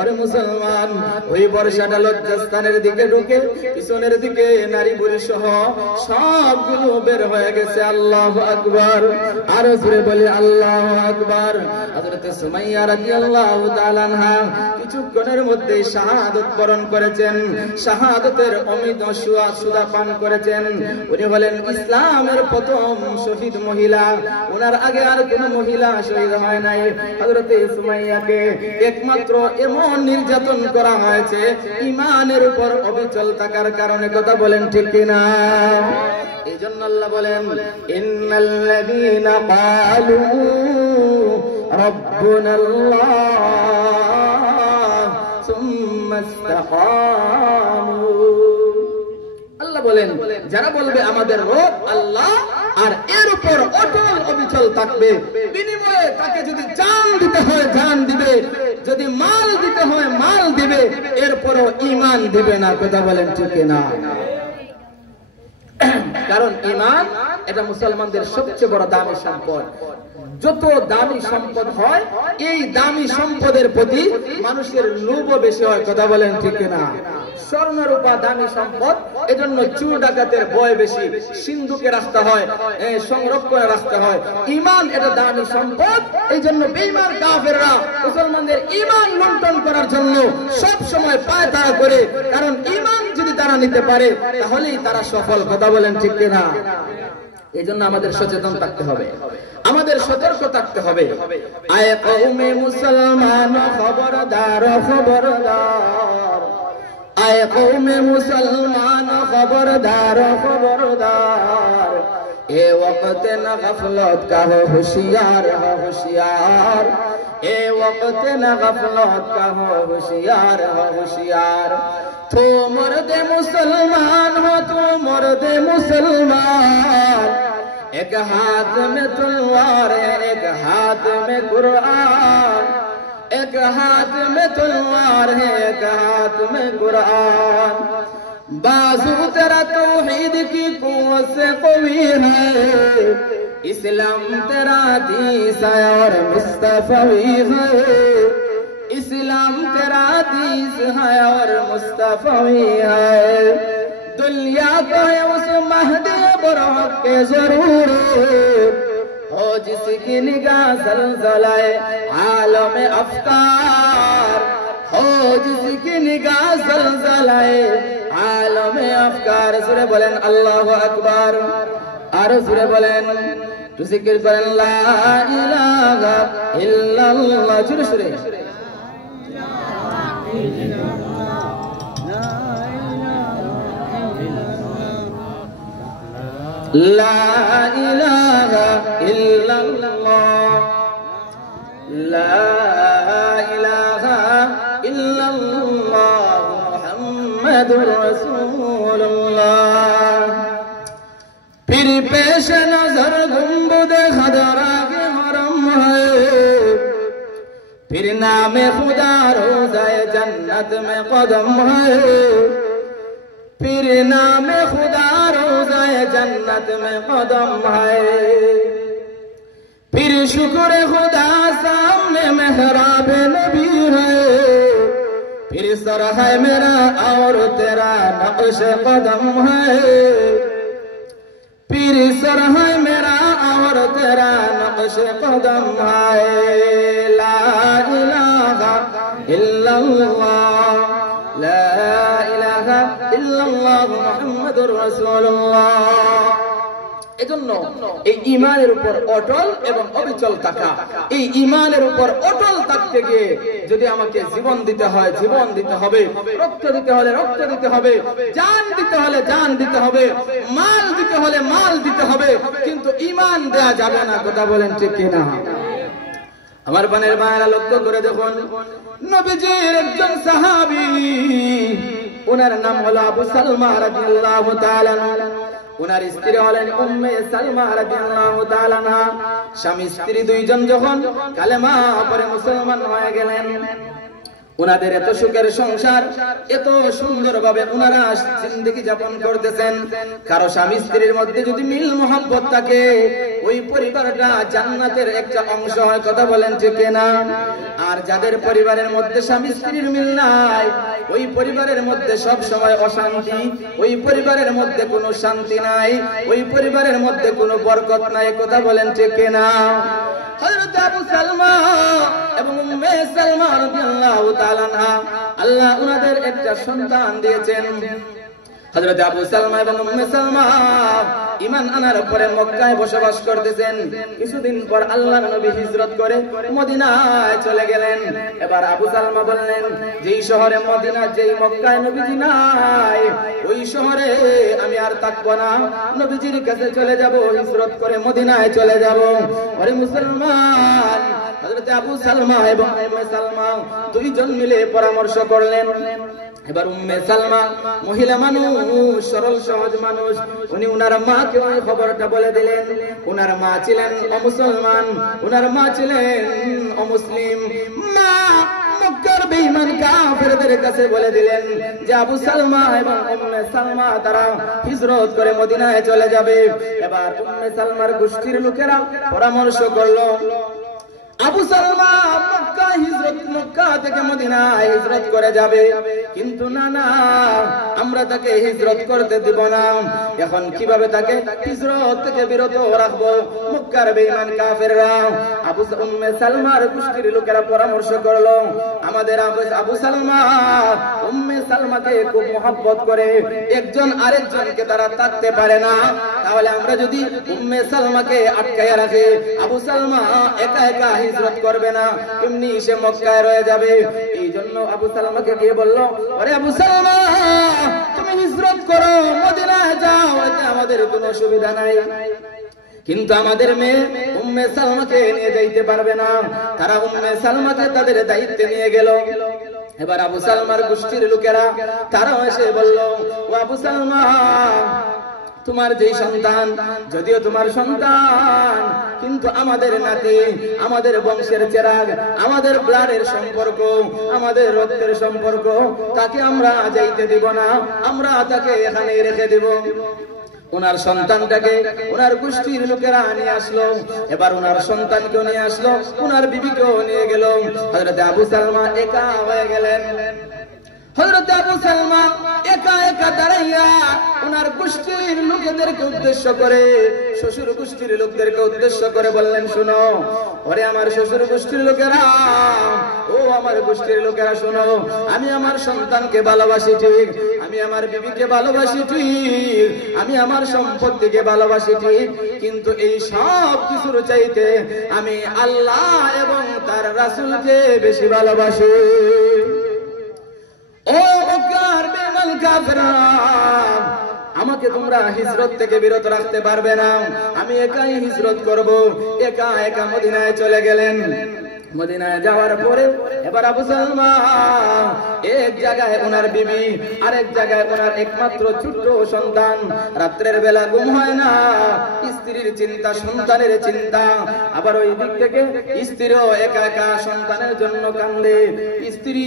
আরে মুসলমান, ওই বর্ষাটা লজ্জাস্থানের দিকে ঢুকে পিছনের দিকে নারী বুড়ি সহ সবগুলো বের হয়ে গেছে। আল্লাহু আকবার। আর জোরে বলি আল্লাহু আকবার। হযরতে সুমাইয়া রাদিয়াল্লাহু তাআলা আনহা কিছুক্ষণের মধ্যে শাহাদাত বরণ করেছেন, শাহাদাতের অমৃত সুধা পান করেছেন। উনি হলেন ইসলামের প্রথম শহীদ মহিলা। ওনার আগে আর কোনো মহিলা শহীদ হয় নাই। হযরতে সুমাইয়াকে একমাত্র এমন নির্যাতন করা হয়েছে ঈমানের উপর অবিচল থাকার কারণে। কথা বলেন ঠিক কিনা? এই জন্য আল্লাহ বলেন, ইন্নাল্লাযীনা ক্বালু রাব্বুনাল্লাহ সুম্মা ইসতাকামু। আল্লাহ বলেন, যারা বলবে আমাদের রব আল্লাহ, আর এর উপর অটল অবিচল থাকবে, বিনিময়ে তাকে যদি জান দিতে হয় জান দিবে, যদি মাল দিতে হয় মাল দিবে, এরপরও ঈমান দিবে না। কথা বলেন ঠিক না? কারণ ঈমান এটা মুসলমানদের সবচেয়ে বড় দামি সম্পদ। যত দামি সম্পদ হয় এই দামি সম্পদের প্রতি মানুষের লোভও বেশি হয়, কথা বলেন ঠিক কিনা? স্বর্ণ রূপা দামি সম্পদ, এজন্য চুর ডাকাতের ভয় বেশি, সিন্ধুকে রাখতে হয়, সংরক্ষণে রাখতে হয়। ঈমান এটা দামি সম্পদ, এই জন্য বেঈমান কাফেররা মুসলমানদের ঈমান লুণ্ঠন করার জন্য সব সময় পায়তারা করে, কারণ ঈমান যদি তারা নিতে পারে তাহলেই তারা সফল, কথা বলেন ঠিক কিনা? এই জন্য আমাদের সচেতন থাকতে হবে, আমাদের সতর্ক থাকতে হবে। আয় কওমে মুসলমান খবরদার খবরদার, আয় কওমে মুসলমান খবরদার খবরদার, এ वक्त न गफलत का हो होशियार, हो होशियार, ए वक्त न गफलत का हो होशियार, हो होशियार। तो मर्द मुसलमान हो, तो मर्द मुसलमान, एक हाथ में तलवार है, एक हाथ में कुरान, एक हाथ में तलवार है, एक हाथ में कुरान। बाजू तेरा तौहीद की कुव्वत से कवी है, इस्लाम तेरा दीस है और मुस्तफवी है, इस्लाम तेरा दीस है और मुस्तफवी है। दुनिया को है उस महदी बरहक के जरूर हो, जिसकी निगाह ज़लज़लाए आलम अफ़कार, हो जिसकी निगाह ज़लज़लाए आलम अफ़कार। सुरे बोलें अल्लाहु अकबर, और सुरे बोलें तो जिक्र करें ला इलाहा इल्लल्लाह। सुरे सुरे ला इलाहा इल्लल्लाह, ला इलाहा इल्लल्लाह, मुहम्मदुर रसूलुल्लाह। फिर पेश नजर गुंबद खदरा के हरम है, फिर नाम खुदा रोज़ाए जन्नत में कदम है, फिर नाम खुदा रोज़ाए जन्नत में कदम है, फिर शुक्र खुदा सामने मेहराब नबी है, फिर सर है मेरा और तेरा नक्श कदम है, फिर सर है मेरा और तेरा नक्श कदम है। ला इलाहा इल्लल्लाह, ला इलाहा इल्लल्लाह, मुहम्मदुर রাসূলুল্লাহ। এজন্য এই ঈমানের উপর অটল এবং অবিচল থাকা, এই ঈমানের উপর অটল থাকতে গিয়ে যদি আমাকে জীবন দিতে হয় জীবন দিতে হবে, রক্ত দিতে হলে রক্ত দিতে হবে, জান দিতে হলে জান দিতে হবে, মাল দিতে হলে মাল দিতে হবে, কিন্তু ঈমান দেয়া যাবে না, কথা বলেন ঠিক কিনা? আমার বানের বায়রা লক্ষ্য করে দেখুন, নবীজির একজন সাহাবী, ওনার নাম হলো আবু সালমা রাদিয়াল্লাহু তাআলা আনহু, ওনার স্ত্রী হলেন উম্মে সালমা রাদিয়াল্লাহু তাআলা আনহা। স্বামী স্ত্রী দুইজন যখন কালেমা পড়ে মুসলমান হয়ে গেলেন, ওনাদের এত সুখের সংসার, এত সুন্দরভাবে ওনারা জিন্দেগি যাপন করতেছেন। কারো স্বামী স্ত্রীর মধ্যে যদি মিল মোহাব্বত থাকে, ওই পরিবারটা জান্নাতের একটা অংশ হয়, কথা বলেন ঠিক না? আর যাদের পরিবারের মধ্যে স্বামী স্ত্রীর মিল নাই, ওই পরিবারের মধ্যে সব সময় অশান্তি, ওই পরিবারের মধ্যে কোনো শান্তি নাই, ওই পরিবারের মধ্যে কোনো বরকত নাই, কথা বলেন ঠিক না? হযরত আবু সালমা এবং উম্মে সালমা রাদিয়াল্লাহু তাআলা আনহা, আল্লাহ ওনাদের একটা সন্তান দিয়েছেন। হযরত আবু সালমা এবং উম্মে সালমা ঈমান আনার পরে মক্কায় বসবাস করতেছেন। কিছুদিন পর আল্লাহর নবী হিজরত করে মদিনায় চলে গেলেন। এবার আবু সালমা বললেন, যেই শহরে মদিনা, যেই মক্কায় নবীজি নাই, ওই শহরে আমি আর থাকবো না, নবীজির কাছে চলে যাব, হিজরত করে মদিনায় চলে যাব। ওরে মুসলমান, হযরত আবু সালমা এবং উম্মে সালমা দুইজন মিলে পরামর্শ করলেন। এবার উম্মে সালমা মহিলা মানুষ, সরল সহজ মানুষ, উনি উনার মাকে ওই খবরটা বলে দিলেন। উনার মা ছিলেন অমুসলমান, উনার মা ছিলেন অমুসলিম। মা মক্কার বেঈমান কাফের কাফেরদের কাছে বলে দিলেন যে আবু সালমা এবং উম্মে সালমা তারা হিজরত করে মদিনায় চলে যাবে। এবার উম্মে সালমার গোষ্ঠীর লোকেরা পরামর্শ করলো আবু সালমা মক্কা থেকে মদিনায় হিজরত করে যাবে, কিন্তু না আমরা তাকে হিজরত করতে দিব না। এখন কিভাবে তাকে হিজরত থেকে বিরত রাখবো? মক্কার বেঈমান কাফেররা উম্মে সালমার গোষ্ঠীর লোকেরা পরামর্শ করলো আমাদের আবু সালমা উম্মে সালমাকে খুব মহব্বত করে, একজন আরেকজনকে তারা থাকতে পারে না, তাহলে আমরা যদি উম্মে সালমাকে আটকায় রাখি, আবু সালমা একা একা হিজরত করবে না, এমনি সে মক্কায় রয়ে যাবে। এই জন্য আবু সালমাকে গিয়ে বলল, আরে আবু সালমা তুমি হিজরত করো, মদিনায় যাও, এতে আমাদের কোনো অসুবিধা নাই, কিন্তু আমাদের মেয়ে উম্মে সালমাকে নিয়ে যাইতে পারবে না। তারা উম্মে সালমাকে তাদের দায়িত্বে নিয়ে গেল। এবার আবু সালমার গোষ্ঠীর লোকেরা তারাও এসে বলল, ও আবু সালমা তোমার যে সন্তান, যদিও তোমার সন্তান, কিন্তু আমাদের নাতি, আমাদের বংশের চেরাগ, আমাদের ব্লাডের সম্পর্ক, আমাদের রক্তের সম্পর্ক, তাকে আমরা যাইতে দিব না, আমরা তাকে এখানে রেখে দিব। ওনার সন্তানটাকে ওনার গোষ্ঠীর লোকেরা নিয়ে আসলো। এবার ওনার সন্তানকেও নিয়ে আসলো, ওনার বিবিকেও নিয়ে গেল। হযরত আবু সালমা একা হয়ে গেলেন। হযরত আবু সালমা একা একা দাঁড়াইয়া ওনার গোষ্ঠীর লোকেদেরকে উদ্দেশ্য করে, শ্বশুর গোষ্ঠীর লোকদেরকে উদ্দেশ্য করে বললেন, শুনো, ওরে আমার শ্বশুর গোষ্ঠীর লোকেরা, ও আমার গোষ্ঠীর লোকেরা শোনো, আমি আমার সন্তানকে ভালোবাসি ঠিক, আমি আমার বিবিকে ভালোবাসি ঠিক, আমি আমার সম্পত্তিকে ভালোবাসি ঠিক, কিন্তু এই সব কিছুর চাইতে আমি আল্লাহ এবং তার রাসূলকে বেশি ভালোবাসি। ও মক্কার বেঈমান কাফেররা, আমাকে তোমরা হিজরত থেকে বিরত রাখতে পারবে না, আমি একাই হিজরত করব। একা একা মদিনায় চলে গেলেন। মদিনায় যাওয়ার পরে এবার আবু সালমা এক জায়গায় ওনার বিবি, আরেক জায়গায় ওনার একমাত্র ছোট্ট সন্তান। রাত্রের বেলা ঘুম হয় না, স্ত্রীর চিন্তা, সন্তানের চিন্তা। আবার ওই দিক থেকে স্ত্রীও একা একা সন্তানের জন্য কান্দে, স্ত্রী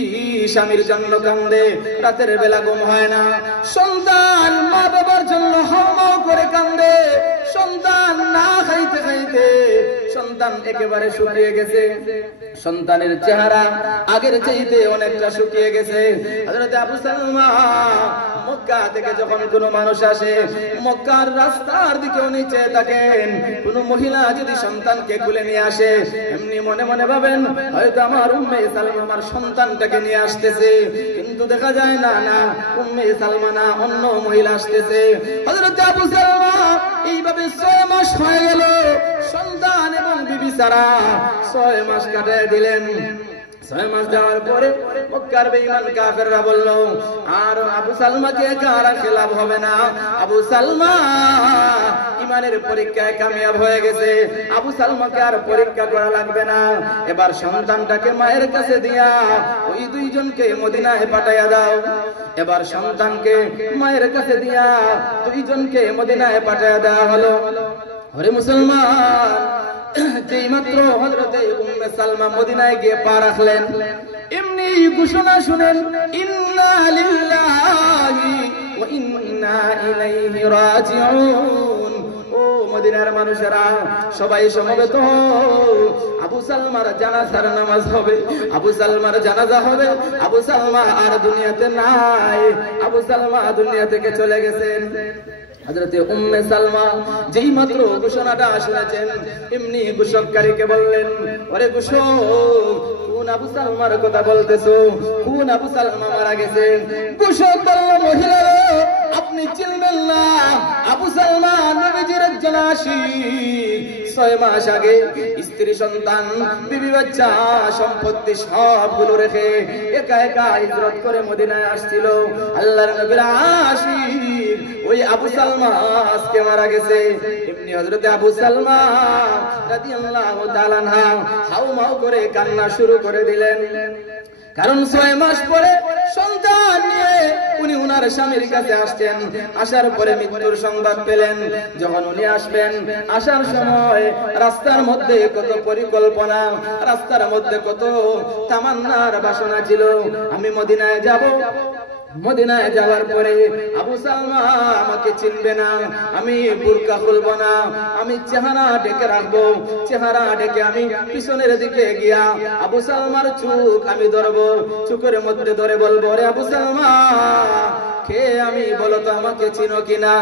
স্বামীর জন্য কান্দে। রাতের বেলা ঘুম হয় না, সন্তান মা বাবার জন্য হাওমাও করে কান্দে। সন্তান না খাইতে খাইতে সন্তান একেবারে শুকিয়ে গেছে, সন্তানের চেহারা আগের চাইতে অনেকটা শুকিয়ে গেছে। হযরত আবু সালমা মক্কা থেকে যখন কোনো মানুষ আসে, মক্কার রাস্তার দিকে উনি চেয়ে থাকেন, কোনো মহিলা যদি সন্তানকে কোলে নিয়ে আসে, এমনি মনে মনে ভাবেন হয়তো আমার উম্মে সালমা আমার সন্তানটাকে নিয়ে আসতেছে, কিন্তু দেখা যায় না, না উম্মে সালমা না, অন্য মহিলা আসতেছে। হযরত আবু সালমা এইভাবে 6 মাস হয়ে গেল, সন্তান এবং বিবি ছাড়া 6 মাস কাটিয়ে দিলেন। 6 মাস যাওয়ার পরে মক্কার বেঈমান কাফেররা বলল, আর আবু সালমাকে একা রাখলে লাভ হবে না, আবু সালমা ইমানের পরীক্ষায় কামিয়াব হয়ে গেছে, আবু সালমাকে আর পরীক্ষা করা লাগবে না। এবার সন্তানটাকে মায়ের কাছে দিয়া ওই দুইজনকে মদিনায় পাঠাইয়া দাও। এবার সন্তানকে মায়ের কাছে দিয়া দুইজনকে মদিনায় পাঠাইয়া দেওয়া হলো। ওরে মুসলমান, যেই মাত্র হযরতে উম্মে সালমা মদিনায় গিয়ে পা রাখলেন, এমনি ঘোষণা শুনেন, ইন্না লিল্লাহি ওয়া ইন্না ইলাইহি রাজিউন। ও মদিনার মানুষেরা সবাই সমবেত হও, আবু সালমার জানাজার নামাজ হবে, আবু সালমার জানাজা হবে। আবু সালমা আর দুনিয়াতে নাই, আবু সালমা দুনিয়া থেকে চলে গেছেন। হযরতে উম্মে সালমা যেই মাত্র ঘোষণাটা শুনেছেন, এমনি ঘোষককারীকে বললেন, ওরে ঘোষক, কোন আবু সালমার কথা বলতেছো? কোন আবু সালমা মারা গেছে? ঘোষক বলল, মহিলা আপনি চিনবেন না, আবু সালমা নবীজির একজন আশিক। 6 মাস আগে স্ত্রী, সন্তান, বিবি, বাচ্চা, সম্পত্তি সবগুলো রেখে একা একা হিজরত করে মদিনায় আসছিল। আল্লাহর নবীর আশিক ওই আবু সালমা আজকে মারা গেছে। এমনি হযরতে আবু সালমা রাদিয়াল্লাহু তাআলা আনহা হাউমাউ করে কান্না শুরু করে দিলেন, কারণ 6 মাস পরে সন্তান নিয়ে উনি উনার স্বামীর কাছে আসছেন। আসার পরে মৃত্যুর সংবাদ পেলেন। যখন উনি আসবেন, আসার সময় রাস্তার মধ্যে কত পরিকল্পনা, রাস্তার মধ্যে কত তামান্নার বাসনা ছিল। আমি মদিনায় যাব, মদিনায় যাওয়ার পরে আবু সালমা আমাকে চিনবে না, আমি বুরকা খুলবো না, আমি চেহারা ঢেকে রাখবো। চেহারা ঢেকে আমি পিছনের দিকে গিয়া আবু সালমার চোখ আমি ধরবো, চোখের মধ্যে ধরে বলবো, রে আবু সালমা কে আমি, বলো তো আমাকে চিনো কিনা।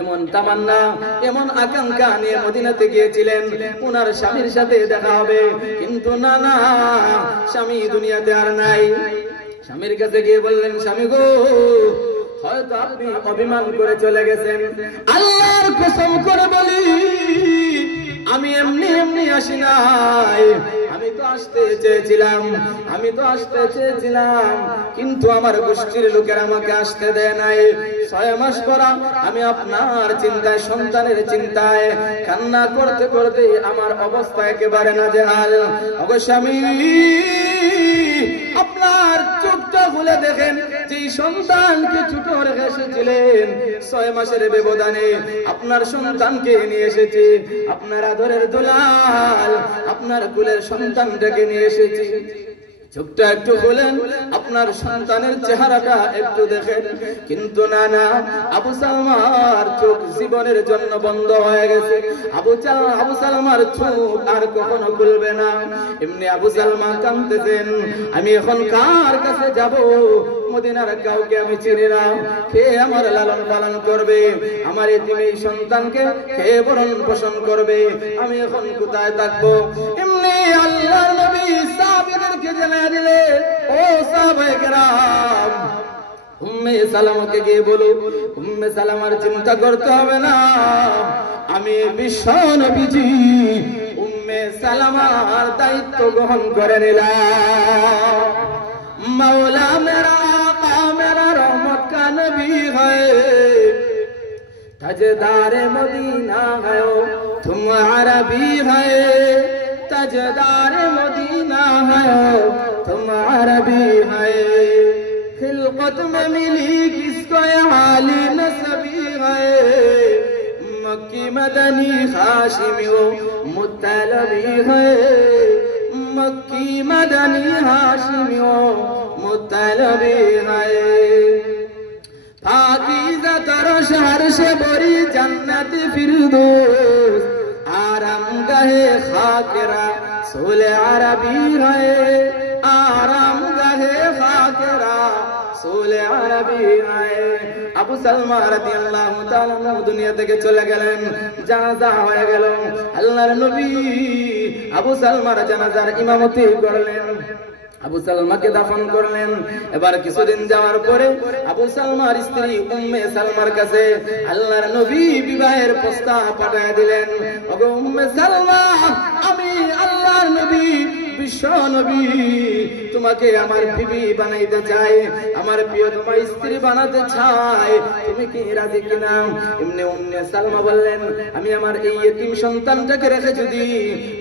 এমন তামান্না, এমন আকাঙ্ক্ষা নিয়ে মদিনাতে গিয়েছিলেন উনার স্বামীর সাথে দেখা হবে। কিন্তু না না, স্বামী দুনিয়াতে আর নাই। স্বামীর কাছে গিয়ে বললেন, স্বামী গো, হয়তো আপনি অভিমান করে চলে গেছেন। আল্লাহর কসম করে বলি, আমি এমনি এমনি আসি নাই, আমি তো আসতে চেয়েছিলাম, আমি তো আসতে চেয়েছিলাম, কিন্তু আমার গোষ্ঠীর লোকের আমাকে আসতে দেয় নাই। 6 মাস পরা আমি আপনার চিন্তায়, সন্তানের চিন্তায় কান্না করতে করতে আমার অবস্থা একেবারে নাজেহাল। ওগো স্বামী, আপনার চোখটা খুলে দেখেন, যে সন্তানকে ছোট রেখে এসেছিলেন 6 মাসের ব্যবধানে আপনার সন্তানকে নিয়ে এসেছি, আপনার আদরের দুলাল, আপনার কুলের সন্তানটাকে নিয়ে এসেছি। চোখটা একটু খুলেন, আপনার সন্তানের চেহারাটা একটু দেখেন। কিন্তু না না, আবু সালমার চোখ জীবনের জন্য বন্ধ হয়ে গেছে। আবু সালমার চোখ আর কখনো খুলবে না। এমনি আবু সালমা কাঁদতেছেন, আমি এখন কার কাছে যাব? মদিনার কাউকে আমি চিনি না, কে আমার লালন পালন করবে? আমার এই সন্তানকে কে ভরণ পোষণ করবে? আমি এখন কোথায় থাকবো? এমনি আল্লাহর নবী সাহাবীদেরকে জানায় দিলেন, ও সাহাবায়ে কেরাম, উম্মে সালামাকে গিয়ে বলো, উম্মে সালামার চিন্তা করতে হবে না, আমি বিশ্ব নবীজি উম্মে সালামার দায়িত্ব গ্রহণ করে নিলাম। मौला मेरा आका मेरा रहमत का नबी है, ताजदार मदीना है तुम अरबी है, ताजदार मदीना है तुम अरबी है, खिलकत में मिली किसको हाली नसबी है, मक्की मदनी हाशिमी मुत्तलबी है, मक्की मदनी हाशिमी मुत्तलबी है, पाकीज़ा तरो शहर से बड़ी जन्नत फिरदौस, आराम गहे खाकिरा सोले अरबी है, आराम गहे खाकिरा सोले अरबी है। আবু সালমা রাদিয়াল্লাহু তাআলা দুনিয়া থেকে চলে গেলেন, জানাজা হয়ে গেল। আল্লাহর নবী আবু সালমার জানাজার ইমামতি করলেন, আবু সালমাকে দাফন করলেন। এবার কিছুদিন যাওয়ার পরে আবু সালমার স্ত্রী উম্মে সালমার কাছে আল্লাহর নবী বিবাহের প্রস্তাব পাঠিয়ে দিলেন। ওগো উম্মে সালমা, আমি আল্লাহর নবী বিশ্ব নবী তোমাকে আমার বিবি বানাইতে চাই, আমার প্রিয় তোমার স্ত্রী বানাতে চাই, তুমি কি রাজি কিনা? এমনি উম্মে সালমা বললেন, আমি আমার এই ইতিম সন্তানটাকে রেখে যদি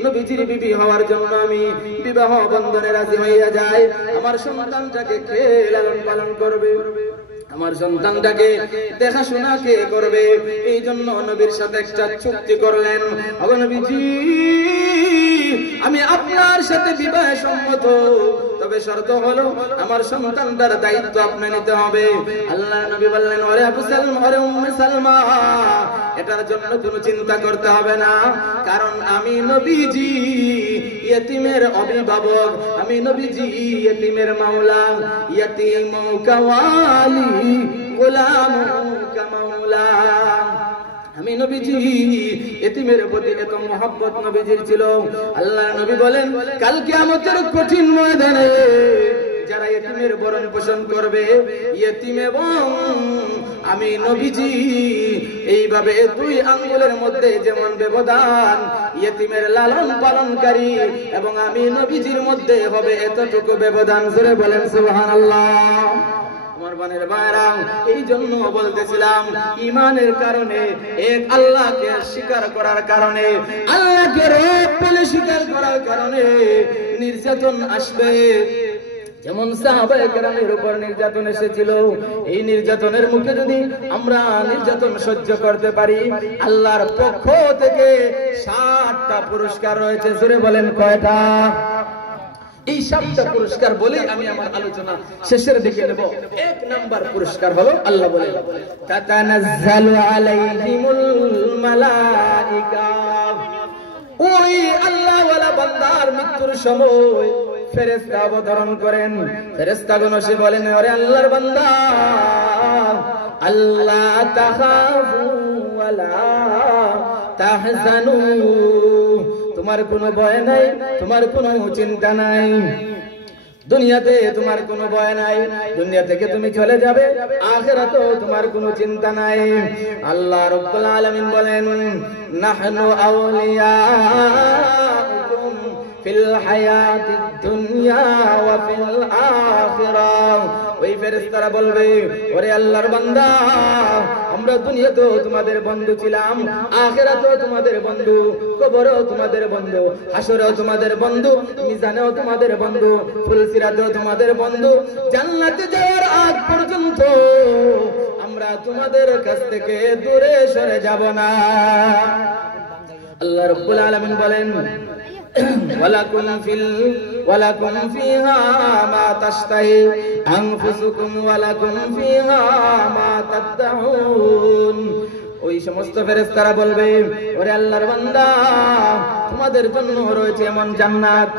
নবীজির বিবি হওয়ার জন্য আমি বিবাহ বন্ধনে রাজি হইয়া যাই, আমার সন্তানটাকে কে লালন পালন করবে? আমার সন্তানটাকে দেখাশোনা কে করবে? এই জন্য নবীর সাথে একটা চুক্তি করলেন, ওগো নবীজি আমি আপনার সাথে বিবাহে সম্মত, তবে শর্ত হলো আমার সন্তানটার দায়িত্ব আপনি নিতে হবে। আল্লাহর নবী বললেন, ওরে আবু সালমা, ওরে উম্মে সালমা, এটার জন্য কোনো চিন্তা করতে হবে না, কারণ আমি নবীজি ইয়েতিমের অভিভাবক, আমি নবীজি ইয়েতিমের মাওলা, ইয়েতিমু কাওয়ালি গোলামু কামাওলা। আমি নবীজি ইতিমের প্রতি এত মহব্বত নবীজির ছিল। আল্লাহর নবী বলেন, কাল কিয়ামতের কঠিন ময়দানে যারা ইতিমের ভরণ পোষণ করবে, ইতিম এবং আমি নবীজি এইভাবে 2 আঙ্গুলের মধ্যে যেমন ব্যবধান, ইতিমের লালন পালনকারী এবং আমি নবীজির মধ্যে হবে এতটুকু ব্যবধান। জোরে বলেন সুবহানাল্লাহ। এই জন্য বলতেছিলাম, ইমানের কারণে, এক আল্লাহকে স্বীকার করার কারণে, আল্লাহকে রব বলে স্বীকার করার কারণে নির্যাতন আসবে, যেমন সাহাবায়ে কেরামের উপর নির্যাতন এসেছিল, এই নির্যাতনের মুখে যদি আমরা নির্যাতন সহ্য করতে পারি, আল্লাহর পক্ষ থেকে 7টা পুরস্কার রয়েছে। জোরে বলেন কয়টা? এই 7টা পুরস্কার বলে আমি আমার আলোচনা শেষের দিকে নেব। 1 নাম্বার পুরস্কার হলো আল্লাহ বলেন তাতানাজ্জালু আলাইহিমুল মালাইকা। ওই আল্লাহ ওয়ালা বান্দার মৃত্যুর সময় ফেরেশতা অবতরণ করেন। ফেরেশতাগণ এসে বলেন, ওরে আল্লাহর বান্দা, আল্লাহ তাখাফু ওয়ালা তাহজানু, তোমার কোনো ভয় নাই, তোমার কোনো চিন্তা নাই, দুনিয়াতে তোমার কোনো ভয় নাই, দুনিয়া থেকে তুমি চলে যাবে, আখিরাতেও তোমার কোনো চিন্তা নাই। আল্লাহ রাব্বুল আলামিন বলেন, নাহনু আউলিয়াউকুম ফিল হায়াতিদ দুনিয়া ওয়া ফিল আখিরাহ। ওই ফেরেশতারা বলবে, ওরে আল্লাহর বান্দা, আমরা দুনিয়াতেও তোমাদের বন্ধু ছিলাম, আখিরাতেও তোমাদের বন্ধু, কবরেও তোমাদের বন্ধু, হাসরেও তোমাদের বন্ধু, মিজানেও তোমাদের বন্ধু, ফুলসিরাতেও তোমাদের বন্ধু, জান্নাতে যাওয়ার আগ পর্যন্ত আমরা তোমাদের কাছ থেকে দূরে সরে যাব না। আল্লাহ রাব্বুল আলামিন বলেন, ওয়ালাকুম ফিহা মা তাশতাহি আনফুসুকুম ওয়ালাকুম ফিহা মা তাদউন। ওই সমস্ত ফেরেশতারা বলবে, ওরে আল্লাহর বান্দা, তোমাদের জন্য রয়েছে এমন জান্নাত